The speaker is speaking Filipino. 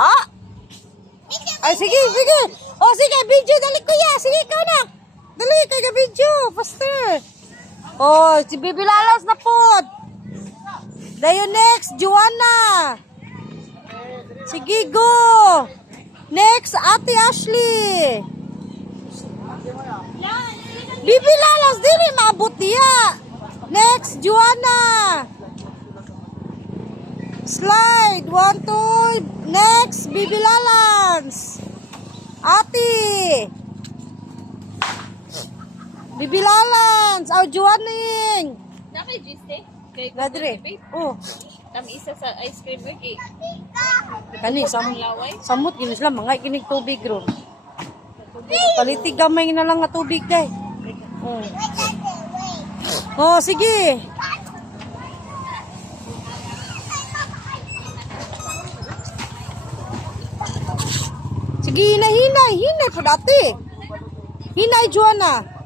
Ah! Ay, sige, sige. Oh, sige, video. Dali, kuya. Sige, ikaw na. Dali, kaya video. Faster. Oh, si Bibi Lalas na po. Dayo next, Joanna. Sige, go. Next, Ate Ashley. Bibi Lalas, di rin maabot niya. Next, Joanna. Slide. 1, 2. Next, Bibi Lalas. Ate. Bibi Lalas. Aw, Joanning. Nakay giste? Kay Gadre. Oh. Kami isa sa ice cream kay Kani, laway. samot gini sila. Mga kinig tubig ron. Palitig gamay na lang nga tubig day. Oh. Oh, sige. Sige, hinay. Hinay po dati. Hinay, Joanna.